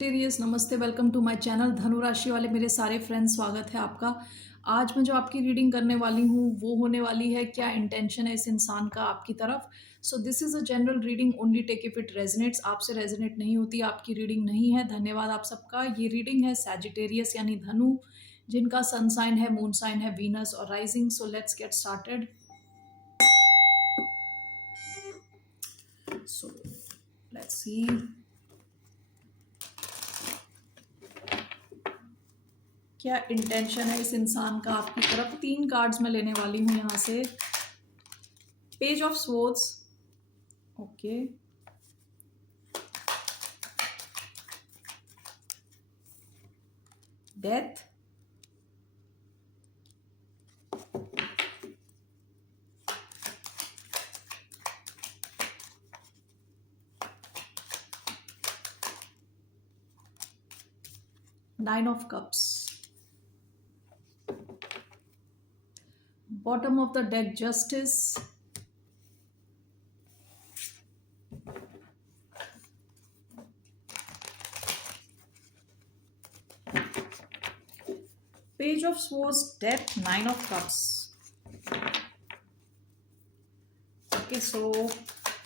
टेरियस नमस्ते, welcome to my channel. धनु राशि वाले मेरे सारे फ्रेंड्स, स्वागत है आपका। आज मैं जो आपकी रीडिंग करने वाली हूँ वो होने वाली है क्या इंटेंशन है इस इंसान का आपकी तरफ। So this is a general reading, only take if it resonates. आपसे रेजनेट नहीं होती आपकी रीडिंग नहीं है। धन्यवाद आप सबका। ये रीडिंग है सैजिटेरियस यानी धनु, जिनका सन साइन है, मून साइन है वीनस और rising. So let's get started. So let's see क्या इंटेंशन है इस इंसान का आपकी तरफ। 3 कार्ड्स मैं लेने वाली हूं यहां से। Page of swords, okay, death, nine of cups, bottom of the deck justice, page of swords, death, nine of cups. Okay, so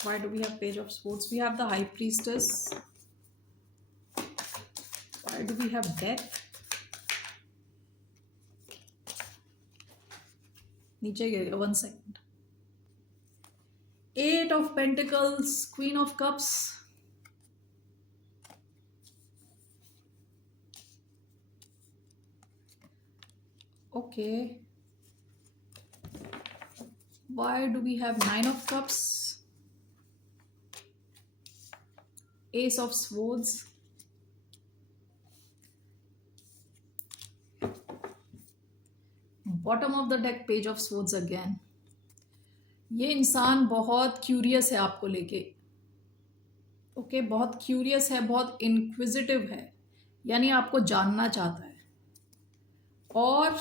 why do we have page of swords? We have the high priestess. Why do we have death? नीचे गिरेगा, 1 second. 8 of pentacles, queen of cups, okay. Why do we have 9 of cups, ace of swords, bottom of the deck page of swords again. ये इंसान बहुत curious है आपको लेके, okay, बहुत curious है, बहुत इंक्विजिटिव है, यानी आपको जानना चाहता है और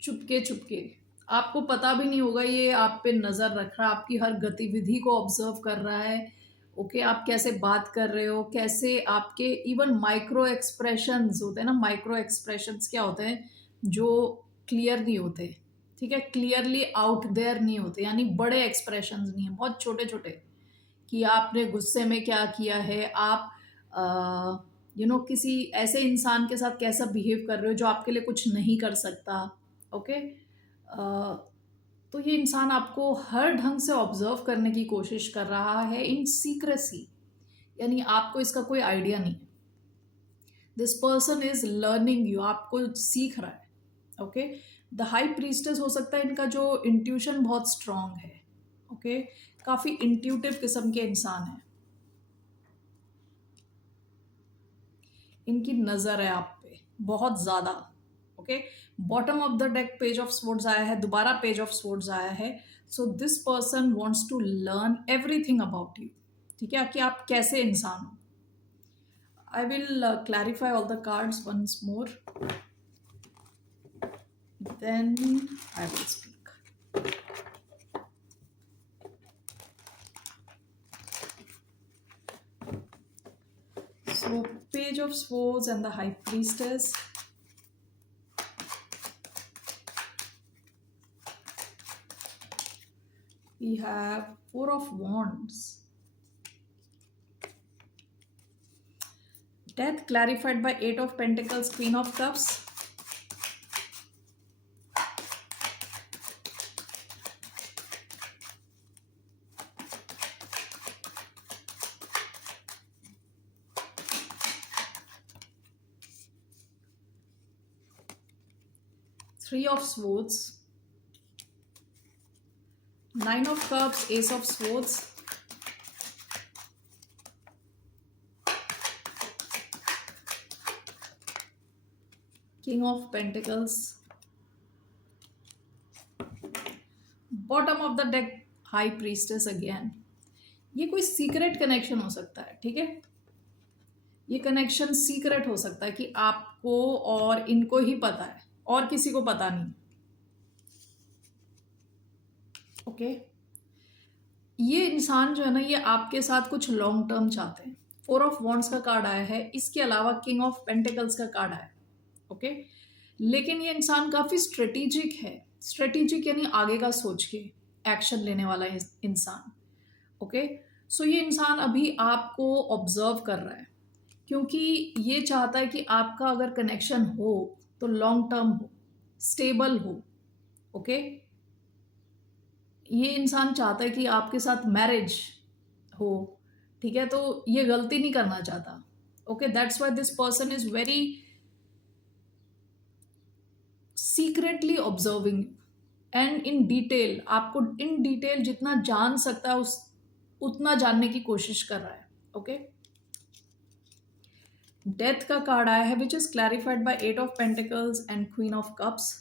चुपके चुपके, आपको पता भी नहीं होगा ये आप पे नज़र रख रहा है, आपकी हर गतिविधि को ऑब्जर्व कर रहा है। ओके, आप कैसे बात कर रहे हो, कैसे आपके इवन माइक्रो एक्सप्रेशंस होते हैं ना, माइक्रो एक्सप्रेशंस क्या होते हैं जो क्लियर नहीं होते, ठीक है, क्लियरली आउट देयर नहीं होते, यानी बड़े एक्सप्रेशंस नहीं है, बहुत छोटे छोटे, कि आपने गुस्से में क्या किया है, आप किसी ऐसे इंसान के साथ कैसा बिहेव कर रहे हो जो आपके लिए कुछ नहीं कर सकता। ओके, तो ये इंसान आपको हर ढंग से ऑब्जर्व करने की कोशिश कर रहा है इन सीक्रेसी, यानी आपको इसका कोई आइडिया नहीं है। This person is learning you, आपको सीख रहा है। ओके, द हाई प्रीस्टेस हो सकता है इनका जो इंट्यूशन बहुत स्ट्रांग है। ओके, काफी इंट्यूटिव किस्म के इंसान है, इनकी नजर है आप पे बहुत ज्यादा। Okay, bottom of the deck page of swords आया है, दोबारा पेज ऑफ स्वॉर्ड्स आया है। So this person wants to learn everything about you, ठीक है, कि आप कैसे इंसान हो। I will clarify all the cards once more, then I will speak. So page of swords and the high priestess, we have 4 of wands, death clarified by 8 of pentacles, queen of cups, three of swords, 9 of cups, ace of swords, king of pentacles, bottom of the deck high priestess again। ये कोई secret connection हो सकता है, ठीक है, ये connection secret हो सकता है कि आपको और इनको ही पता है और किसी को पता नहीं। ओके, ये इंसान जो है ना, ये आपके साथ कुछ लॉन्ग टर्म चाहते हैं, फोर ऑफ वॉन्ड्स का कार्ड आया है, इसके अलावा किंग ऑफ पेंटिकल्स का कार्ड आया है। ओके, लेकिन ये इंसान काफ़ी स्ट्रेटेजिक है। स्ट्रेटेजिक यानी आगे का सोच के एक्शन लेने वाला इंसान। ओके, सो ये इंसान अभी आपको ऑब्जर्व कर रहा है, क्योंकि ये चाहता है कि आपका अगर कनेक्शन हो तो लॉन्ग टर्म हो, स्टेबल हो। ओके, ये इंसान चाहता है कि आपके साथ मैरिज हो, ठीक है, तो ये गलती नहीं करना चाहता। Okay, that's why this person is very secretly observing and in detail. आपको इन डिटेल जितना जान सकता है उस उतना जानने की कोशिश कर रहा है। ओके, डेथ का कार्ड आया है which is clarified by eight of pentacles and queen of cups.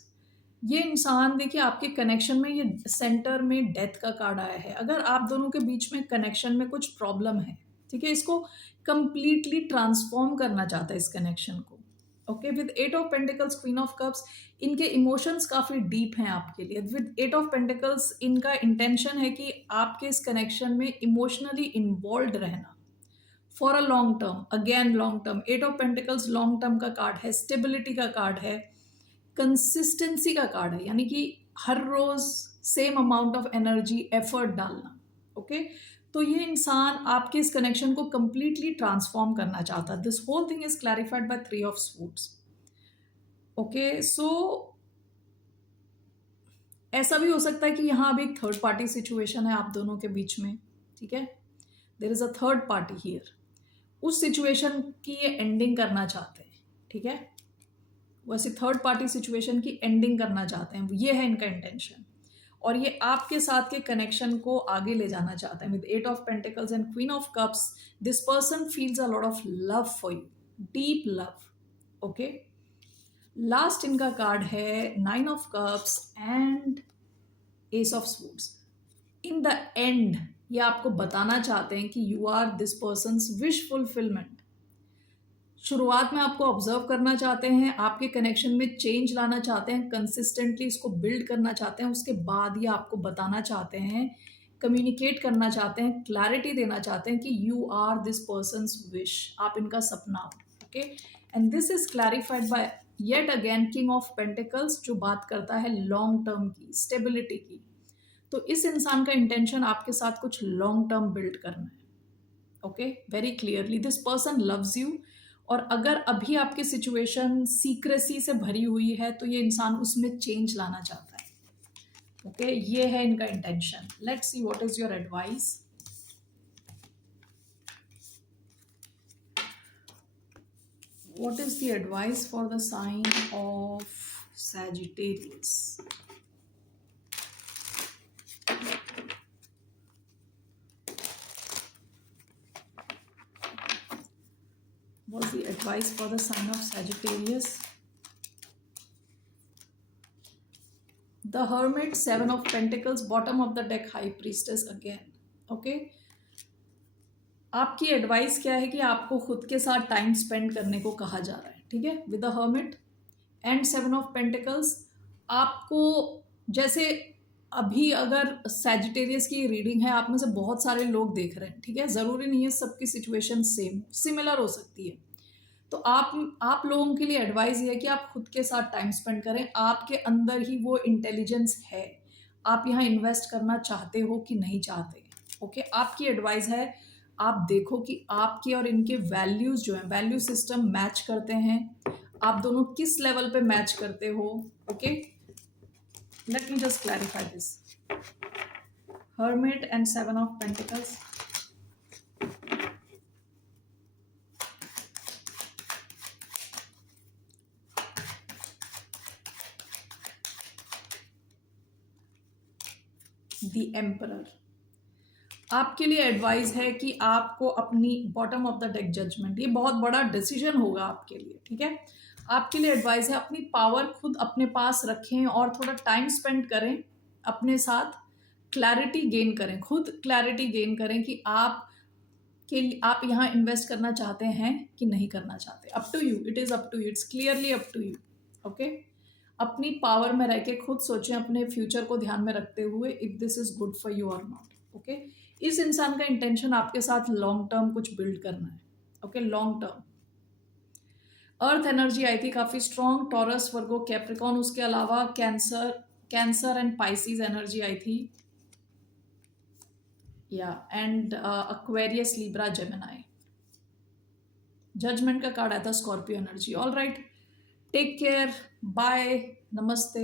ये इंसान देखिए आपके कनेक्शन में, ये सेंटर में डेथ का कार्ड आया है। अगर आप दोनों के बीच में कनेक्शन में कुछ प्रॉब्लम है, ठीक है, इसको कंप्लीटली ट्रांसफॉर्म करना चाहता है इस कनेक्शन को। Okay, with eight of pentacles queen of cups, इनके इमोशंस काफ़ी डीप हैं आपके लिए। विद एट ऑफ पेंटिकल्स इनका इंटेंशन है कि आपके इस कनेक्शन में इमोशनली इन्वॉल्व रहना for a long term. Again long term, eight of pentacles long term का कार्ड है, स्टेबिलिटी का कार्ड है, कंसिस्टेंसी का कार्ड है, यानी कि हर रोज same amount of energy effort डालना। ओके, तो ये इंसान आपके इस कनेक्शन को कंप्लीटली ट्रांसफॉर्म करना चाहता है। This whole thing is clarified by three of swords. Okay, so ऐसा भी हो सकता है कि यहाँ अभी एक थर्ड पार्टी सिचुएशन है आप दोनों के बीच में, ठीक है, there is a third party here. उस सिचुएशन की ये एंडिंग करना चाहते हैं, ठीक है, वैसे थर्ड पार्टी सिचुएशन की एंडिंग करना चाहते हैं, ये है इनका इंटेंशन। और ये आपके साथ के कनेक्शन को आगे ले जाना चाहते हैं। With eight of pentacles and queen of cups, this person feels a lot of love for you, deep love. Okay, last इनका कार्ड है nine of cups and ace of swords. In the end ये आपको बताना चाहते हैं कि you are this person's wish fulfilment. शुरुआत में आपको ऑब्जर्व करना चाहते हैं, आपके कनेक्शन में चेंज लाना चाहते हैं, कंसिस्टेंटली इसको बिल्ड करना चाहते हैं। उसके बाद ये आपको बताना चाहते हैं, कम्युनिकेट करना चाहते हैं, क्लैरिटी देना चाहते हैं कि you are this person's wish, आप इनका सपना हो। Okay, and this is clarified by yet again king of pentacles, जो बात करता है लॉन्ग टर्म की, स्टेबिलिटी की। तो इस इंसान का इंटेंशन आपके साथ कुछ लॉन्ग टर्म बिल्ड करना है। Okay, very clearly this person loves you. और अगर अभी आपकी सिचुएशन सीक्रेसी से भरी हुई है तो ये इंसान उसमें चेंज लाना चाहता है। ओके, ये है इनका intention. Let's see what is your advice. What is the advice for the sign of Sagittarius? What's the advice for the sign of Sagittarius? The Hermit, Seven of Pentacles, bottom of the deck, High Priestess again. Okay, आपकी advice क्या है कि आपको खुद के साथ time spend करने को कहा जा रहा है, ठीक है, with the hermit and seven of pentacles. आपको जैसे अभी अगर सैजिटेरियस की रीडिंग है, आप में से बहुत सारे लोग देख रहे हैं, ठीक है, ज़रूरी नहीं है सबकी सिचुएशन सेम, सिमिलर हो सकती है। तो आप लोगों के लिए एडवाइस ये है कि आप खुद के साथ टाइम स्पेंड करें। आपके अंदर ही वो इंटेलिजेंस है, आप यहाँ इन्वेस्ट करना चाहते हो कि नहीं चाहते। ओके, आपकी एडवाइस है आप देखो कि आपके और इनके वैल्यूज़ जो हैं, वैल्यू सिस्टम मैच करते हैं, आप दोनों किस लेवल पे मैच करते हो। Okay, let me just clarify this. Hermit and seven of pentacles, the emperor. आपके लिए एडवाइस है कि आपको अपनी bottom of the deck judgement, ये बहुत बड़ा डिसीजन होगा आपके लिए, ठीक है, आपके लिए एडवाइस है अपनी पावर खुद अपने पास रखें और थोड़ा टाइम स्पेंड करें अपने साथ, क्लैरिटी गेन करें, खुद क्लैरिटी गेन करें कि आप यहाँ इन्वेस्ट करना चाहते हैं कि नहीं करना चाहते। Up to you, it is up to you, it's clearly up to you. Okay, अपनी पावर में रह के खुद सोचें अपने फ्यूचर को ध्यान में रखते हुए, if this is good for you और नॉट। ओके, इस इंसान का इंटेंशन आपके साथ लॉन्ग टर्म कुछ बिल्ड करना है। Okay, long term. Earth energy आई थी काफ़ी स्ट्रॉन्ग, टॉरस, वर्गो, कैप्रिकॉन, उसके अलावा कैंसर एंड पाइसिस एनर्जी आई थी, या and Aquarius, Libra, Gemini. Judgement का कार्ड आया था Scorpio energy. All right, take care, bye, नमस्ते।